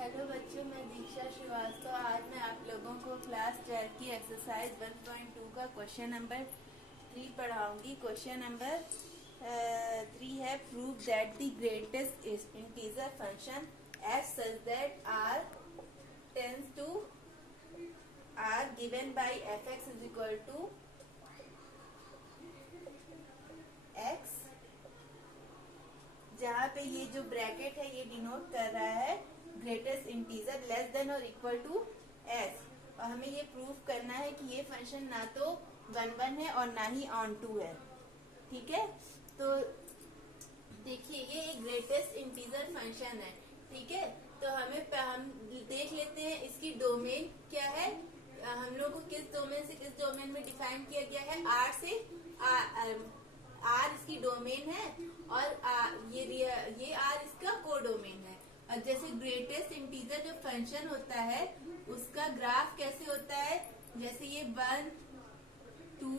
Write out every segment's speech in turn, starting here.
Hello बच्चों, मैं दीक्षा श्रीवास्तव। आज मैं आप लोगों को क्लास 12 की एक्सरसाइज 1.2 का क्वेश्चन नंबर 3 पढ़ाऊंगी। क्वेश्चन नंबर 3 है, prove that the greatest integer function f such that R tends to R given by f x is equal to x, जहाँ पे ये जो ब्रैकेट है ये डिनोट कर रहा है ग्रेटेस्ट इंटीजर लेस देन और इक्वल टू एस। और हमें ये प्रूव करना है कि ये फंक्शन ना तो 1 है और ना ही ऑन टू है। ठीक है, तो देखिए ये एक ग्रेटेस्ट इंटीजर फंक्शन है। ठीक है, तो हम देख लेते हैं इसकी डोमेन क्या है। हम लोग को किस डोमेन से किस डोमेन में डिफाइन किया गया है, आर से आर इसकी डोमेन है और ये आर इसका कोडोमेन है। और जैसे ग्रेटेस्ट इंटीजर जो फंक्शन होता है उसका ग्राफ कैसे होता है, जैसे ये 1 2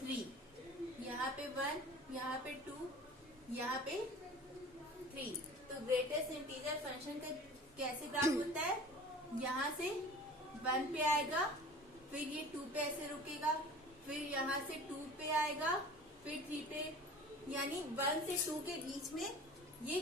3, यहाँ पे 1, यहाँ पे 2, यहाँ पे 3। तो ग्रेटेस्ट इंटीजर फंक्शन का कैसे ग्राफ होता है, यहाँ से 1 पे आएगा, फिर ये 2 पे ऐसे रुकेगा, फिर यहाँ से 2 पे आएगा, फिर 3 पे, यानी 1 से 2 के बीच में ये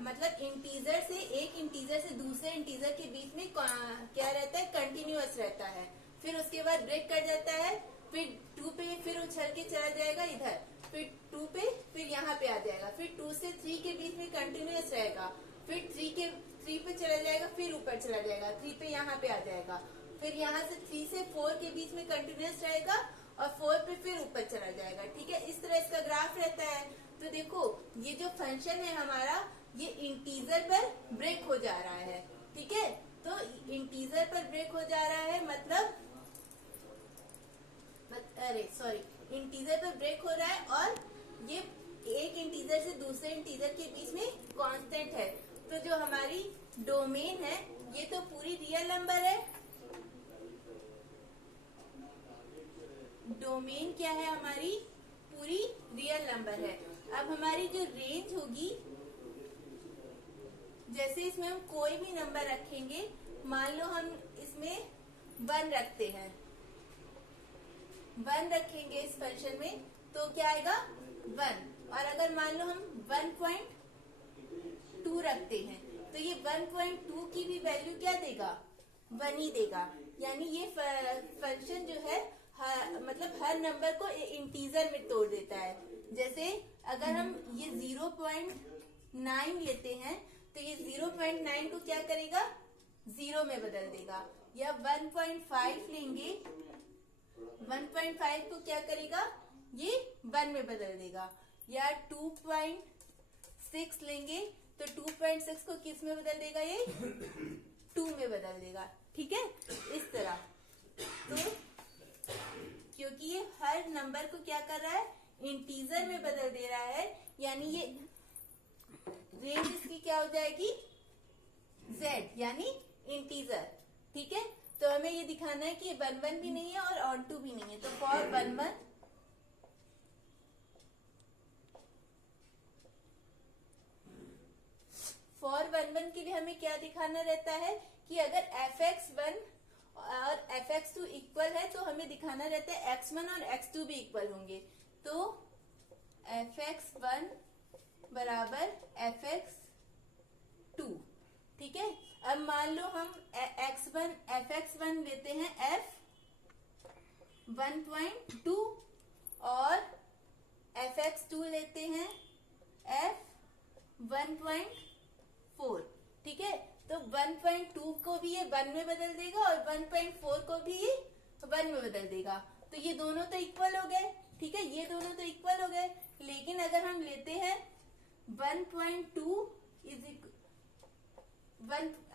मतलब इंटीजर से एक इंटीजर से दूसरे इंटीजर के बीच में क्या रहता है, कंटिन्यूअस रहता है। फिर उसके बाद ब्रेक कर जाता है, फिर 2 पे फिर उछल के चला जाएगा इधर, फिर 2 पे फिर यहाँ पे आ जाएगा, फिर 2 से 3 के बीच में कंटिन्यूअस रहेगा, फिर 3 पे चला जाएगा, फिर ऊपर चला जाएगा, 3 पे यहाँ पे आ जाएगा, फिर यहाँ से 3 से 4 के बीच में कंटिन्यूअस रहेगा और 4 पे फिर ऊपर चला जाएगा। ठीक है, इस तरह इसका ग्राफ रहता है। तो देखो ये जो फंक्शन है हमारा, ये इंटीजर पर ब्रेक हो जा रहा है। ठीक है, तो इंटीजर पर ब्रेक हो जा रहा है मतलब इंटीजर पर ब्रेक हो रहा है और ये एक इंटीजर से दूसरे इंटीजर के बीच में कांस्टेंट है। तो जो हमारी डोमेन है ये तो पूरी रियल नंबर है। डोमेन क्या है, हमारी पूरी रियल नंबर है। अब हमारी जो रेंज होगी, जैसे इसमें हम कोई भी नंबर रखेंगे, मान लो हम इसमें 1 रखते हैं, 1 रखेंगे इस फंक्शन में, तो क्या आएगा 1। और अगर मान लो हम 1.2 रखते हैं तो ये 1.2 की भी वैल्यू क्या देगा, 1 ही देगा। यानी ये फंक्शन जो है मतलब हर नंबर को इंटीजर में तोड़ देता है। जैसे अगर हम ये 0.9 लेते हैं तो ये 0.9 को क्या करेगा, 0 में बदल देगा। या 1.5 लेंगे, 1.5 को क्या करेगा, ये 1 में बदल देगा। या 2.6 लेंगे तो 2.6 को किस में बदल देगा, ये 2 में बदल देगा। ठीक है, इस तरह। तो क्योंकि ये हर नंबर को क्या कर रहा है, इंटीजर में बदल दे रहा है, यानी ये रेंज इसकी क्या हो जाएगी, z, यानी इंटीजर। ठीक है, तो हमें ये दिखाना है कि ये 1 भी नहीं है और ऑन टू भी नहीं है। तो फॉर 1 के लिए हमें क्या दिखाना रहता है कि अगर fx1 और fx2 इक्वल है तो हमें दिखाना रहता है x1 और x2 भी इक्वल होंगे। तो fx1 बराबर fx2। ठीक है, अब मान लो हम fx1 लेते हैं f1.2 और fx2 लेते हैं f1.4। ठीक है, तो 1.2 को भी ये 1 में बदल देगा और 1.4 को भी 1 में बदल देगा। तो ये दोनों तो इक्वल हो गए। ठीक है, ये दोनों तो इक्वल हो गए। लेकिन अगर हम लेते हैं 1.2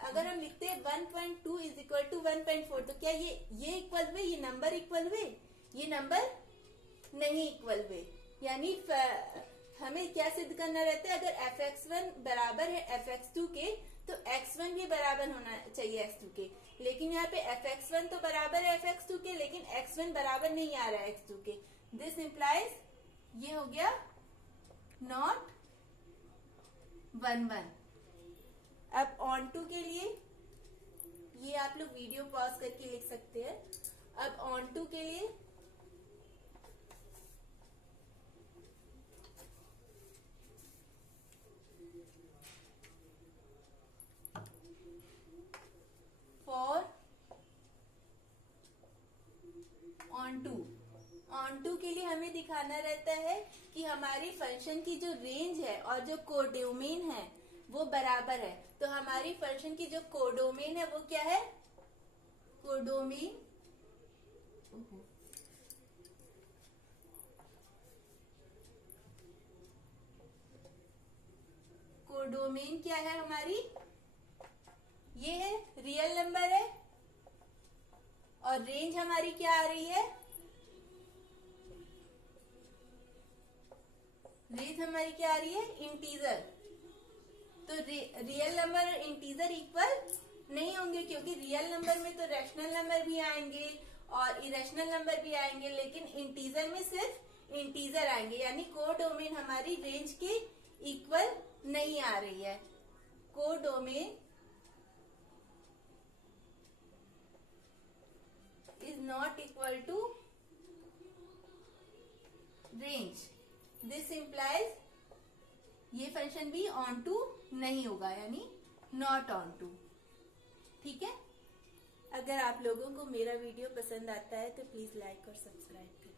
अगर हम लिखते हैं 1.2 इज इक्वल टू 1.4, तो क्या ये इक्वल हुए, ये नंबर इक्वल हुए, ये नंबर नहीं इक्वल हुए। यानी हमें क्या सिद्ध करना रहता है, अगर fx1 बराबर है fx2 के तो x1 भी बराबर होना चाहिए x2 के। लेकिन यहाँ पे fx1 तो बराबर है fx2 के, लेकिन x1 बराबर नहीं आ रहा है x2 के। दिस इम्प्लाइज ये हो गया नॉट 1 1। अब ऑन टू के लिए ये आप लोग वीडियो पॉज करके लिख सकते हैं। अब ऑन टू के लिए for onto, onto के लिए हमें दिखाना रहता है कि हमारी फंक्शन की जो रेंज है और जो कोडोमेन है वो बराबर है। तो हमारी फंक्शन की जो कोडोमेन है वो क्या है, कोडोमेन कोडोमेन क्या है हमारी, ये है रियल नंबर है और रेंज हमारी क्या आ रही है, रेंज हमारी क्या आ रही है, इंटीजर। तो रियल नंबर और इंटीजर इक्वल नहीं होंगे क्योंकि रियल नंबर में तो रैशनल नंबर भी आएंगे और इरेशनल नंबर भी आएंगे, लेकिन इंटीजर में सिर्फ इंटीजर आएंगे, यानी कोडोमेन हमारी रेंज के इक्वल नहीं आ रही है। Codomain is not equal to range. This implies ये फंक्शन भी ऑन टू नहीं होगा, यानी नॉट ऑन टू। ठीक है, अगर आप लोगों को मेरा वीडियो पसंद आता है तो प्लीज लाइक और सब्सक्राइब करें।